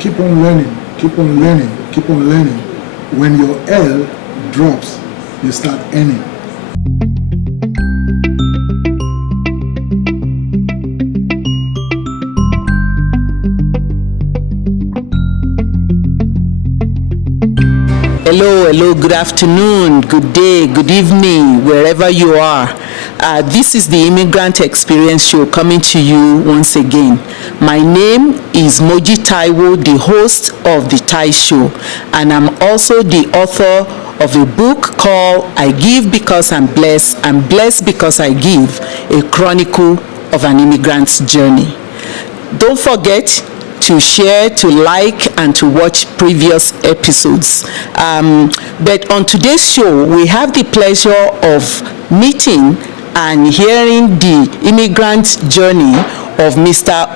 Keep on learning, keep on learning, keep on learning. When your L drops, you start earning. Hello, good afternoon, good day, good evening, wherever you are. This is the Immigrant Experience Show coming to you once again. My name is Moji Taiwo, the host of the Tai Show, and I'm also the author of a book called I Give Because I'm Blessed Because I Give, a chronicle of an immigrant's journey. Don't forget to share, to like, and to watch previous episodes. But on today's show, we have the pleasure of meeting and hearing the immigrant journey of Mr.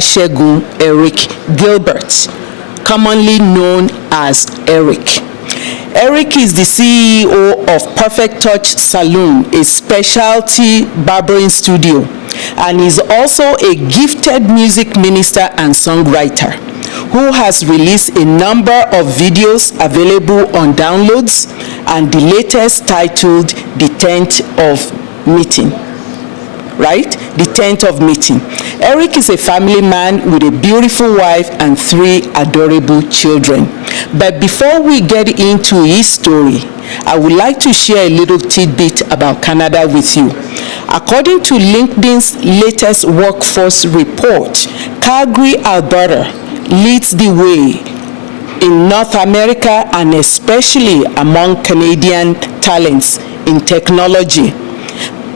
Segun Erick Gilbert, commonly known as Erick. Erick is the CEO of Perfect Touch Saloon, a specialty barbering studio, and is also a gifted music minister and songwriter who has released a number of videos available on downloads, and the latest titled The 10th of Meeting. Right? The 10th of Meeting. Erick is a family man with a beautiful wife and 3 adorable children. But before we get into his story, I would like to share a little tidbit about Canada with you. According to LinkedIn's latest workforce report, Calgary, Alberta leads the way in North America and especially among Canadian talents in technology.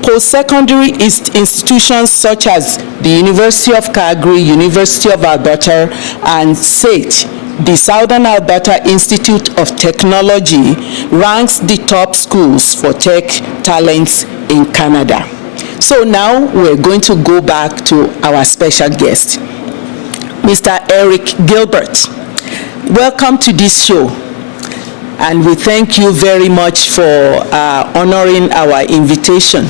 Post-secondary institutions such as the University of Calgary, University of Alberta, and SAIT, the Southern Alberta Institute of Technology, ranks the top schools for tech talents in Canada. So now we're going to go back to our special guest, Mr. Erick Gilbert. Welcome to this show, and we thank you very much for honoring our invitation.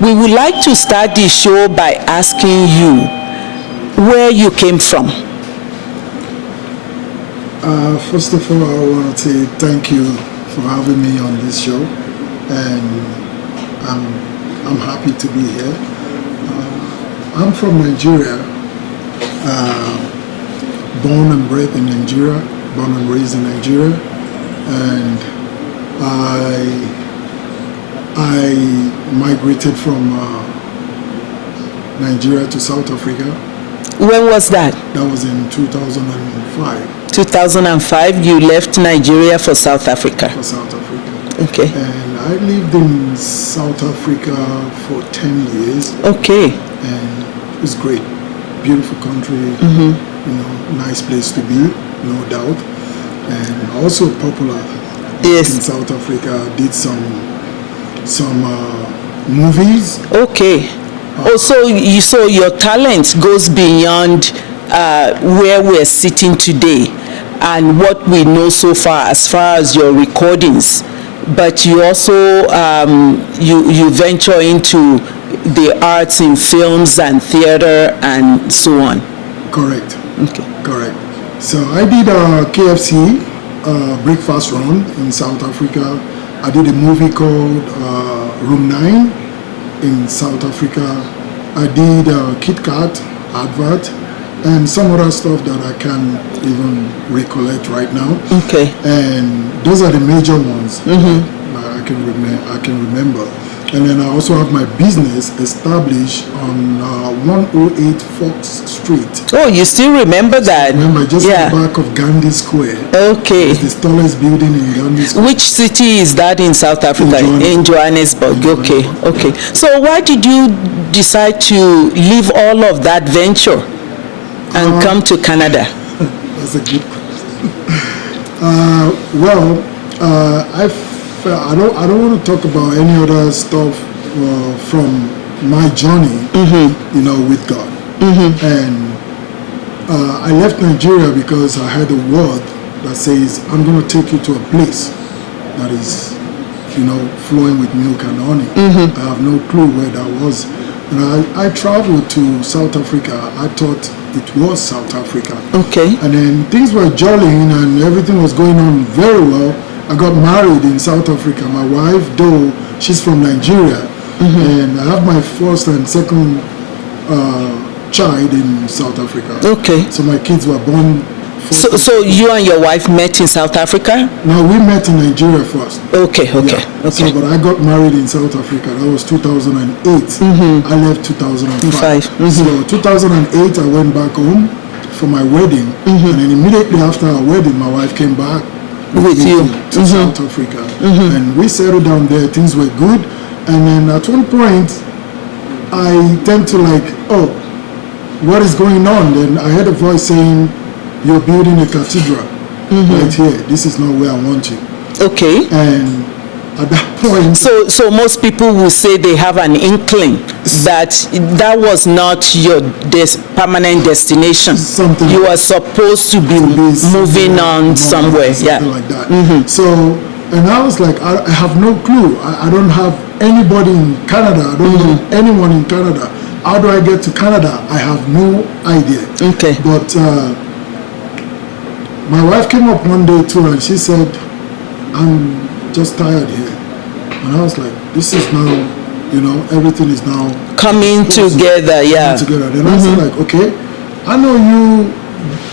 We would like to start the show by asking you where you came from. First of all, I want to say thank you for having me on this show, and I'm happy to be here. I'm from Nigeria, born and bred in Nigeria, born and raised in Nigeria, and I migrated from Nigeria to South Africa. When was that? That was in 2005. 2005, you left Nigeria for South Africa. For South Africa. Okay. And I lived in South Africa for 10 years. Okay. And it's great. Beautiful country. Mm-hmm. You know, nice place to be, no doubt. And also popular. Yes. In South Africa, did some movies. Okay. So your talent goes beyond where we're sitting today and what we know so far as your recordings, but you also you venture into the arts in films and theater and so on. Correct. Okay. Correct. So I did a KFC breakfast run in South Africa. I did a movie called Room 9 in South Africa. I did a Kit Kat advert and some other stuff that I can't even recollect right now. Okay. And those are the major ones I can remember. And then I also have my business established on 108 Fox Street. Oh, you still remember that? Remember, just at the back of Gandhi Square. Okay. It's the tallest building in Gandhi Square. Which city is that in South Africa? In Johannesburg. Okay. So why did you decide to leave all of that venture and come to Canada? That's a good question. I don't want to talk about any other stuff from my journey, you know, with God. And I left Nigeria because I had a word that says, I'm going to take you to a place that is, you know, flowing with milk and honey. I have no clue where that was. And I traveled to South Africa. I thought it was South Africa. Okay. And then things were jollying and everything was going on very well. I got married in South Africa. My wife, though, she's from Nigeria, and I have my first and second child in South Africa. Okay. So my kids were born. So you and your wife met in South Africa? No, we met in Nigeria first. Okay. Yeah. So, but I got married in South Africa. That was 2008. I left 2005. So 2008, I went back home for my wedding, and then immediately after our wedding, my wife came back with you to South Africa, and we settled down there. Things were good, and then at one point, I tend to like, oh, what is going on? Then I heard a voice saying, "You're building a cathedral right here. This is not where I want you." Okay. And at that point, so most people will say they have an inkling that was not your permanent destination. Something you are supposed to be moving on somewhere. Something like that. So, and I was like, I have no clue. I don't have anybody in Canada. I don't know anyone in Canada. How do I get to Canada? I have no idea. Okay. But my wife came up one day too, and she said, "I'm just tired here." And I was like, "This is now, everything is now coming together." Yeah. Together. Then I said, like, okay, I know you.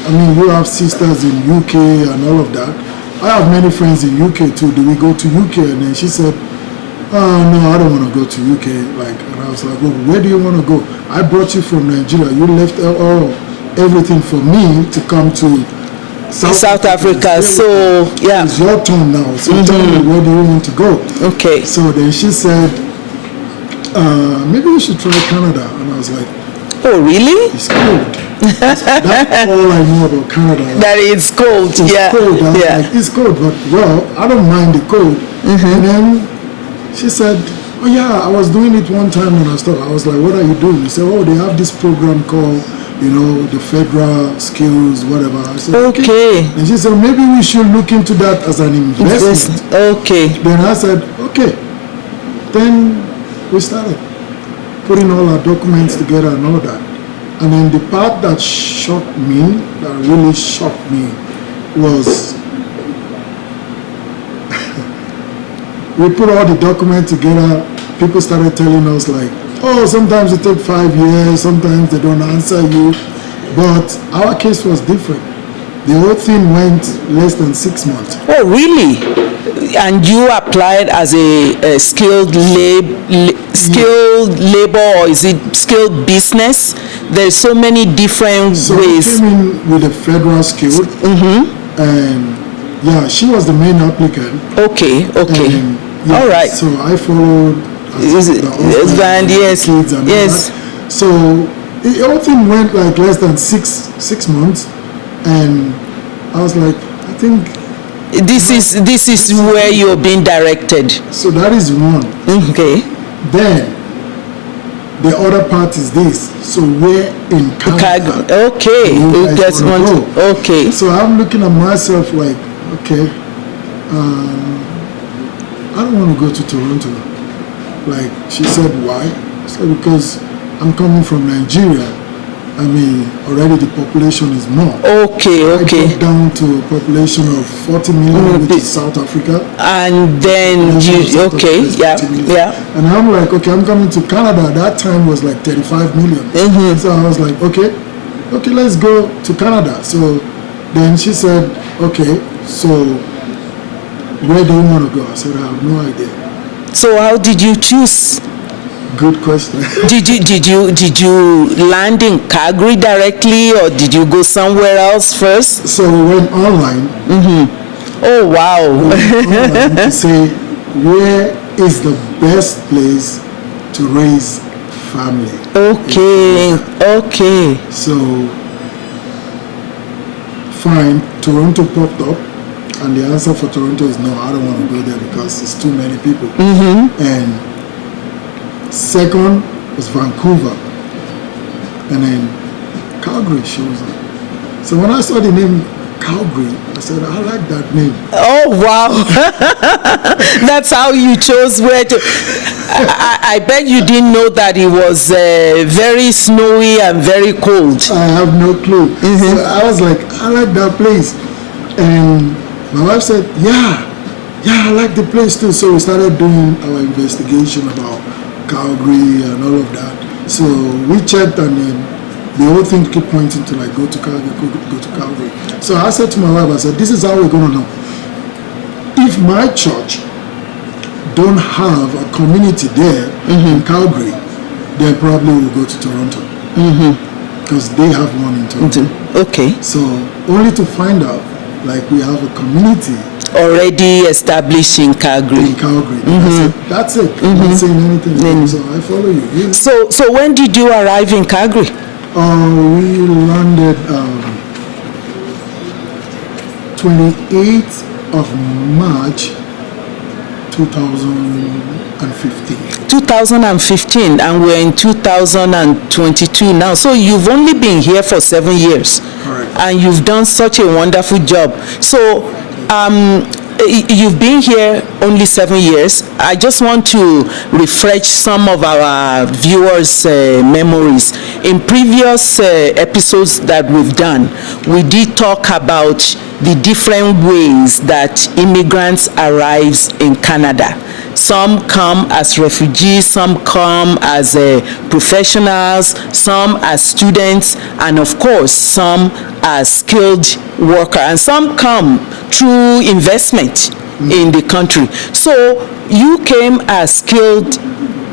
I mean, you have sisters in UK and all of that. I have many friends in UK too. Do we go to UK? And then she said, "Oh no, I don't want to go to UK." And I was like, "Well, where do you want to go? I brought you from Nigeria. You left everything for me to come to South Africa. So yeah, it's your turn now. So tell me, where do you want to go?" Okay. So then she said, "Maybe we should try Canada." And I was like, "Oh, really? It's cold." That's all I know about Canada. That it's cold. It's Yeah. cold. Like, it's cold, but I don't mind the cold. And then she said, "Oh yeah, I was doing it one time when I started." I was like, "What are you doing?" She said, "Oh, they have this program called, the federal skills, whatever." I said, okay. And she said, "Maybe we should look into that as an investment." Okay. Then I said, "Okay." Then we started putting all our documents together and all that. And then the part that really shocked me, was we put all the documents together. People started telling us like, "Oh, sometimes it takes 5 years, sometimes they don't answer you." But our case was different. The whole thing went less than 6 months. Oh, really? And you applied as a skilled labor, or is it skilled business? There's so many different ways. So we came in with a federal skilled, and yeah, she was the main applicant. Okay. And, yeah, all right. So I followed. Yes. Kids and all that. So the whole thing went like less than six months, and I was like, I think this is where you're being directed. So that is one. Okay. Then the other part is this. So we're in Canada. Okay. Okay. So I'm looking at myself like, okay, I don't want to go to Toronto. Like, she said, why? I said, because I'm coming from Nigeria. I mean, already the population is more. Okay. I got down to a population of 40 million, which is South Africa. And then yeah. And I'm like, okay, I'm coming to Canada. That time was like 35 million. So I was like, okay, let's go to Canada. So then she said, okay, so where do you want to go? I said, I have no idea. So how did you choose? Good question. Did you land in Calgary directly, or did you go somewhere else first? So we went online. Oh wow! Online to say where is the best place to raise family. Okay. So fine, Toronto popped up. And the answer for Toronto is no, I don't want to go there because it's too many people. And second was Vancouver. And then Calgary shows up. So when I saw the name Calgary. I said, I like that name. Oh, wow. That's how you chose where to. I bet you didn't know that it was very snowy and very cold. I have no clue. So I was like, I like that place. And my wife said, yeah, I like the place too. So we started doing our investigation about Calgary and all of that. So we checked, and then the whole thing kept pointing to like, go to Calgary, go to Calgary. So I said to my wife, I said, this is how we're going to know. If my church don't have a community there in Calgary, then probably we'll go to Toronto. Because they have one in Toronto. Okay. So only to find out, like, we have a community already established in Calgary. in Calgary. That's it. I'm not saying anything. So I follow you. Yeah. So when did you arrive in Calgary? We landed 28th of March 2015. 2015, and we're in 2022 now. So you've only been here for 7 years. Correct. And you've done such a wonderful job. So you've been here only 7 years. I just want to refresh some of our viewers' memories. In previous episodes that we've done, we did talk about the different ways that immigrants arrive in Canada. Some come as refugees, some come as professionals, some as students, and of course, some as skilled workers, and some come through investment in the country. So you came as skilled,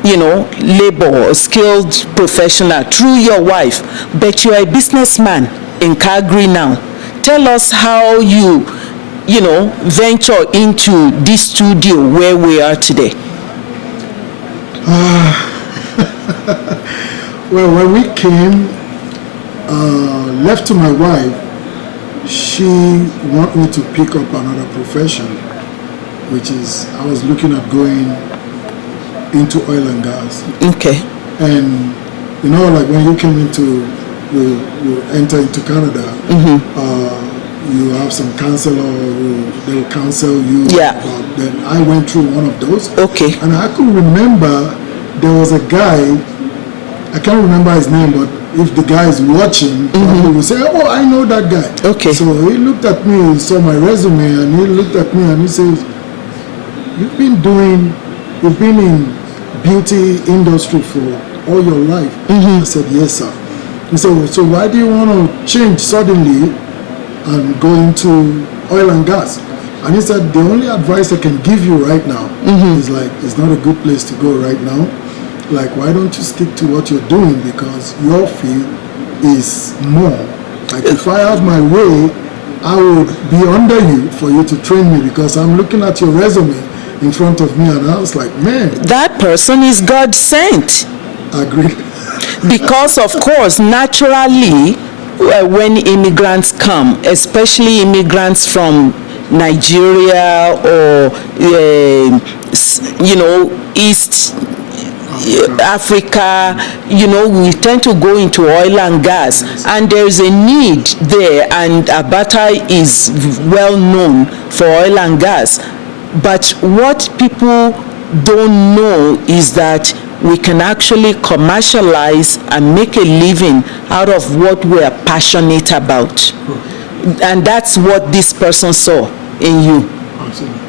labor, or skilled professional through your wife, but you're a businessman in Calgary now. Tell us how you venture into this studio where we are today. Well, when we came, left to my wife, she wanted me to pick up another profession, which is I was looking at going into oil and gas. Okay. And like when you came into, you enter into Canada, you have some counselor who they will counsel you. Yeah. Then I went through one of those. Okay. And I could remember there was a guy, I can't remember his name, but if the guy is watching, he will say, oh, I know that guy. Okay. So he looked at me, he saw my resume, and he looked at me and he says, you've been in beauty industry for all your life. I said, yes, sir. He said, so why do you want to change suddenly and go into oil and gas? And he said, the only advice I can give you right now is like, it's not a good place to go right now. Like, why don't you stick to what you're doing, because your field is more. Like, if I had my way, I would be under you for you to train me, because I'm looking at your resume in front of me, and I was like, man. That person is God sent. Agreed. Because, of course, naturally, when immigrants come, especially immigrants from Nigeria or, East Africa, we tend to go into oil and gas, and there's a need there, and Alberta is well known for oil and gas. But what people don't know is that we can actually commercialize and make a living out of what we are passionate about. And that's what this person saw in you. Absolutely.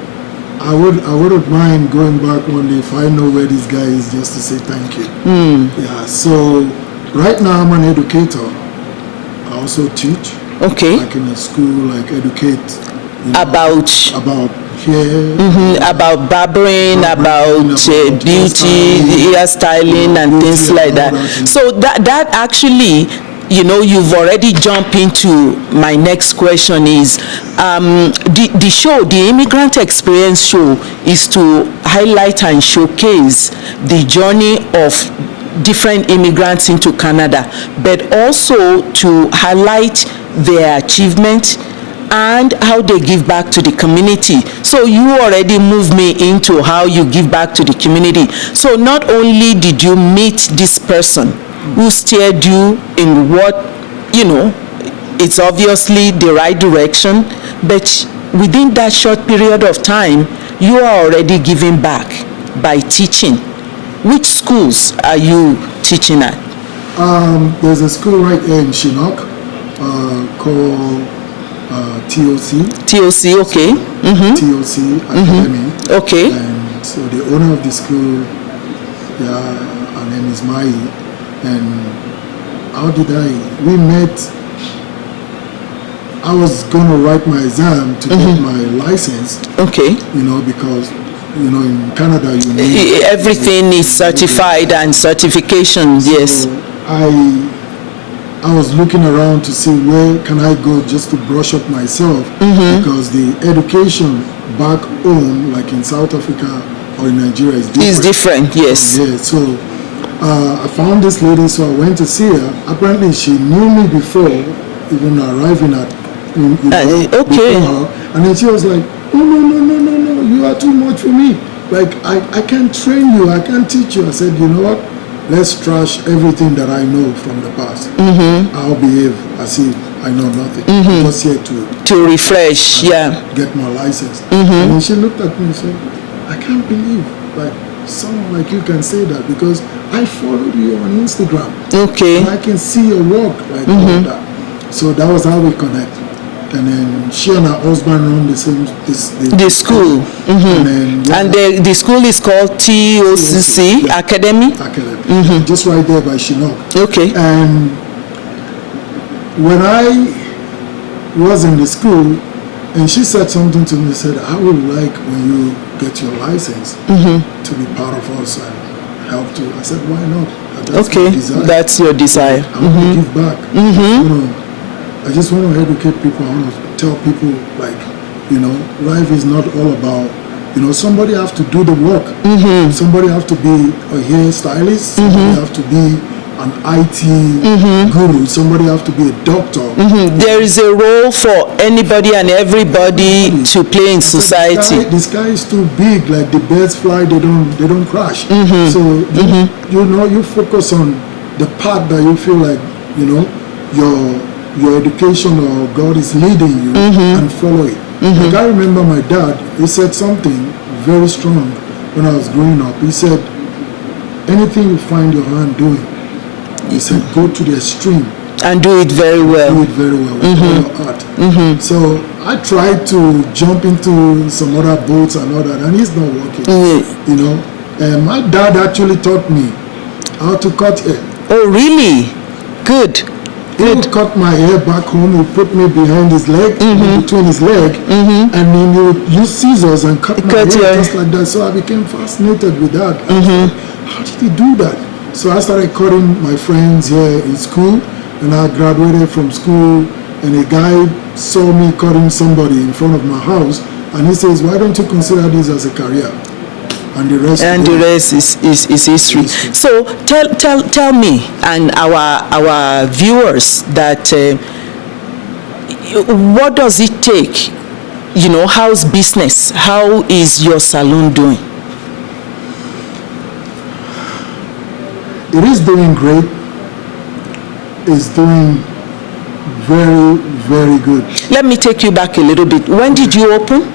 I wouldn't mind going back one day if I know where this guy is, just to say thank you. Yeah, so right now I'm an educator. I also teach. Okay. Like in a school, like educate. About hair. About barbering, about beauty, hairstyling, and things like that. So that actually, you've already jumped into my next question is, the show, the Immigrant Experience show, is to highlight and showcase the journey of different immigrants into Canada, but also to highlight their achievements and how they give back to the community. So you already moved me into how you give back to the community. So not only did you meet this person who steered you in what, it's obviously the right direction, but within that short period of time, you are already giving back by teaching. Which schools are you teaching at? There's a school right here in Chinook called TOC. TOC, okay. TOC Academy. Okay. And so the owner of the school, her name is Mai. And we met, I was going to write my exam to get my license. Okay. Because, in Canada, you need... Everything is certified and certification, yes. I was looking around to see where can I go just to brush up myself, because the education back home, like in South Africa or in Nigeria, is different. It's different, yes. Yeah, so I found this lady, so I went to see her. Apparently, she knew me before even arriving at okay. before her. And then she was like, no, you are too much for me. Like, I can't train you, I can't teach you. I said, you know what? Let's trash everything that I know from the past. I'll behave as if I know nothing. I'm just here to refresh, get my license. And then she looked at me and said, I can't believe like someone like you can say that, because I followed you on Instagram. Okay. And I can see your work like all that. So that was how we connect. And then she and her husband run the same the school. And the school is called TOCC Academy. Just right there by Chinook. Okay. And when I was in the school, and she said something to me, said, I would like when you get your license to be part of us and help to. I said, why not? That's okay, my desire. That's your desire. I want to give back. I just want to educate people. I want to tell people, like, life is not all about, somebody have to do the work. Somebody have to be a hairstylist. Somebody have to be an IT guru. Somebody have to be a doctor. There is a role for anybody and everybody to play in society. The sky is too big. Like the birds fly, they don't crash. So you focus on the path that you feel like your education or God is leading you, and follow it. Like I remember my dad, he said something very strong when I was growing up. He said, anything you find your hand doing, he said, go to the extreme. And do it very well. Do it very well with all your heart. So I tried to jump into some other boats and all that, and it's not working. And my dad actually taught me how to cut hair. Oh, really? Good. He would cut my hair back home. He would put me behind his leg, between his leg, and then he would use scissors and cut my hair just like that. So I became fascinated with that. I was like, how did he do that? So I started cutting my friends here in school, and I graduated from school, and a guy saw me cutting somebody in front of my house, and he says, why don't you consider this as a career? And the rest is history. So tell me and our viewers that what does it take? How's business? How is your salon doing? It is doing great. It's doing very, very good. Let me take you back a little bit. When did you open?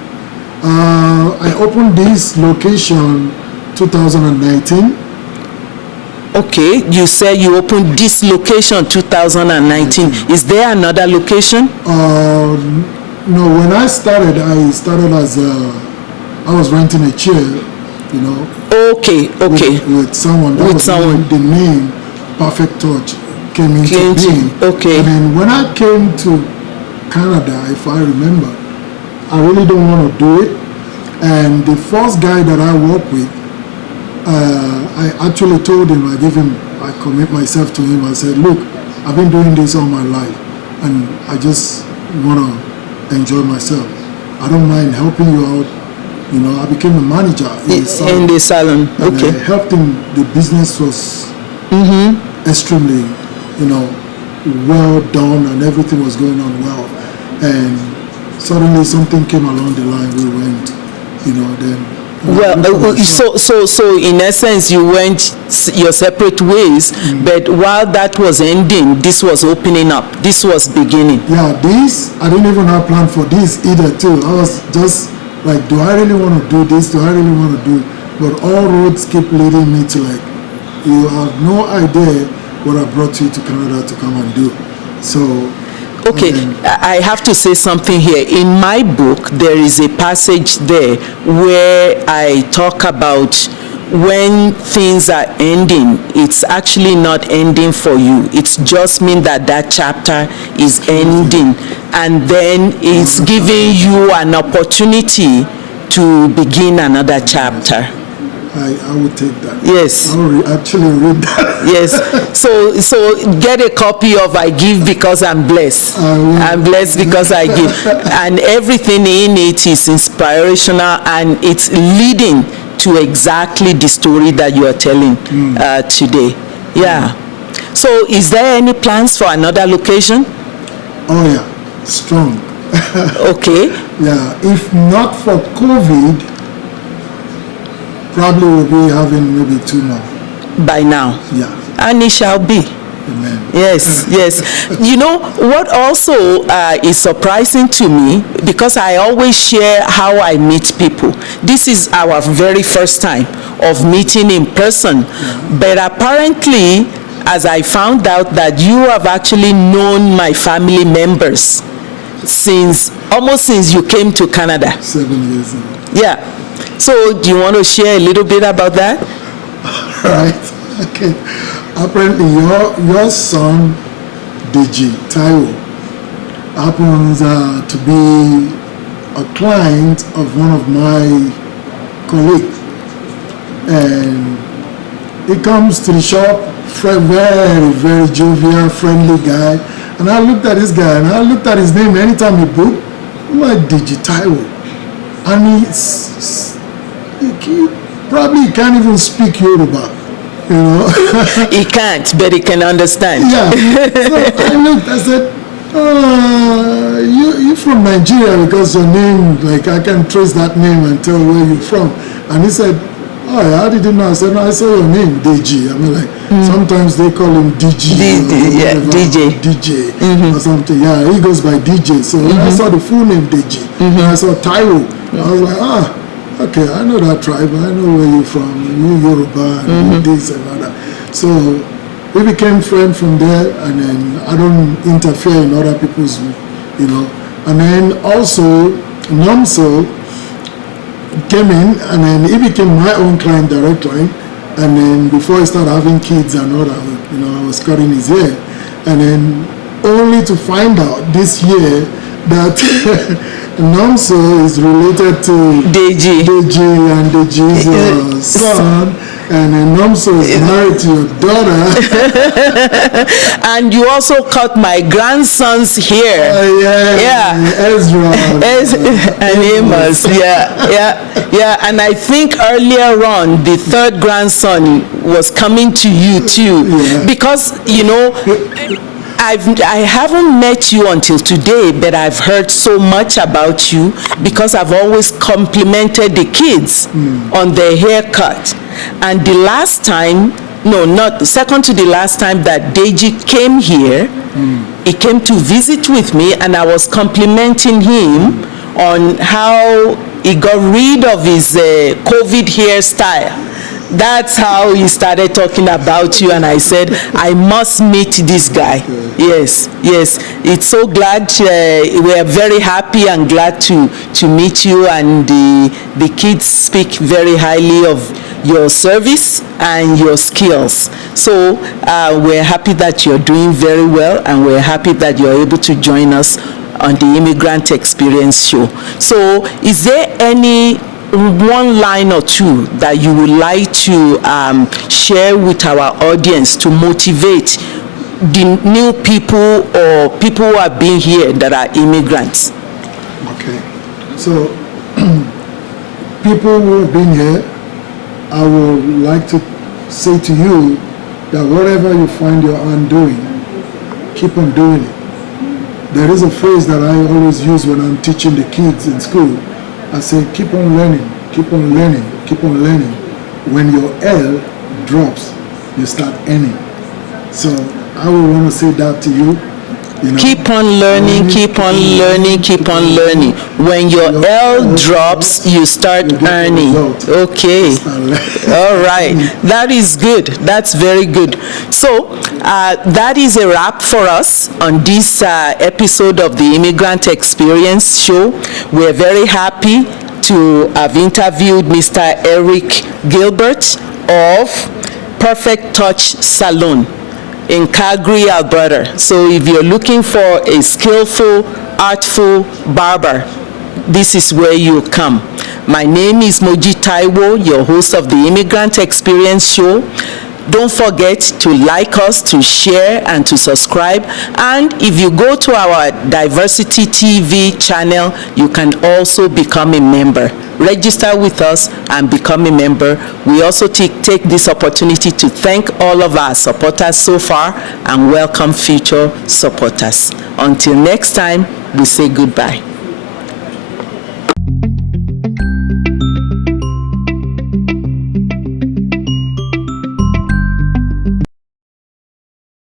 I opened this location 2019. Okay, you said you opened this location 2019. Is there another location? No, when I started as I was renting a chair, Okay. With someone. The name Perfect Touch came into being. Okay. And then when I came to Canada, if I remember, I really don't want to do it. And the first guy that I worked with, I actually told him, I commit myself to him. I said, look, I've been doing this all my life, and I just want to enjoy myself. I don't mind helping you out. I became a manager in the salon. Okay. I helped him. The business was extremely, well done, and everything was going on well. And suddenly something came along the line. We went, then Well, so in essence, you went your separate ways, but while that was ending, this was opening up. This was beginning. Yeah, I didn't even have plan for this either too. I was just like, do I really want to do this? Do I really want to do? But all roads keep leading me to like, you have no idea what I brought you to Canada to come and do. So. Okay, I have to say something here. In my book, there is a passage there where I talk about when things are ending, it's actually not ending for you. It's just mean that chapter is ending, and then it's giving you an opportunity to begin another chapter. I would take that. Yes. I will actually read that. Yes. So get a copy of I Give Because I'm Blessed. I'm blessed because I give. And everything in it is inspirational, and it's leading to exactly the story that you are telling today. Yeah. So is there any plans for another location? Oh yeah, strong. Okay. Yeah, if not for COVID, probably we'll be having maybe 2 more. By now. Yeah. And it shall be. Amen. Yes, yes. You know, what also is surprising to me, because I always share how I meet people. This is our very first time of meeting in person. Yeah. But apparently, as I found out that you have actually known my family members almost since you came to Canada. 7 years now. Yeah. So do you want to share a little bit about that? Right. Okay. Apparently your son, DG Taiwo, happens to be a client of one of my colleagues. And he comes to the shop, very, very jovial, friendly guy. And I looked at this guy and I looked at his name anytime he booked. I'm like, DG Taiwo. And he probably can't even speak Yoruba, you know. He can't, but he can understand. Yeah. So I looked, I said, you're from Nigeria, because your name, like I can trace that name and tell where you're from. And he said, oh, how did you know? I said, no, I saw your name, DG. I mean, like, sometimes they call him DG. DJ or something. Yeah, he goes by DJ. So when I saw the full name DG, and I saw Taiwo, I was like, okay, I know that tribe. I know where you're from. You Yoruba and this and that. So we became friends from there, and then I don't interfere in other people's, you know. And then also Nomso came in, and then he became my own client, direct client. And then before he started having kids and all that, you know, I was cutting his hair. And then only to find out this year that Nomso is related to Deji, and Deji is your son, and then Nomso is married to your daughter. And you also cut my grandson's hair. Ezra. And Amos, yeah. And I think earlier on, the third grandson was coming to you too, because, you know, I haven't met you until today, but I've heard so much about you because I've always complimented the kids on their haircut. And the last time, second to the last time that Deji came here, he came to visit with me, and I was complimenting him on how he got rid of his COVID hairstyle. That's how he started talking about you, and I said, I must meet this guy. Yes. It's so glad. We are very happy and glad to meet you, and the kids speak very highly of your service and your skills. So we're happy that you're doing very well, and we're happy that you're able to join us on the Immigrant Experience Show. So is there any one line or two that you would like to share with our audience to motivate the new people or people who have been here that are immigrants? Okay, so people who have been here, I would like to say to you that whatever you find your hand doing, keep on doing it. There is a phrase that I always use when I'm teaching the kids in school. I say, keep on learning, keep on learning, keep on learning. When your L drops, you start earning. So I would want to say that to you. You know, keep on learning, keep on learning, keep on learning. When your L drops, you start earning. Okay. All right. That is good. That's very good. So that is a wrap for us on this episode of the Immigrant Experience Show. We're very happy to have interviewed Mr. Erick Gilbert of Perfect Touch Salon in Calgary, Alberta. So if you're looking for a skillful, artful barber, this is where you come. My name is Moji Taiwo, your host of the Immigrant Experience Show. Don't forget to like us, to share, and to subscribe. And if you go to our Diversity TV channel, you can also become a member. Register with us and become a member. We also take this opportunity to thank all of our supporters so far and welcome future supporters. Until next time, we say goodbye.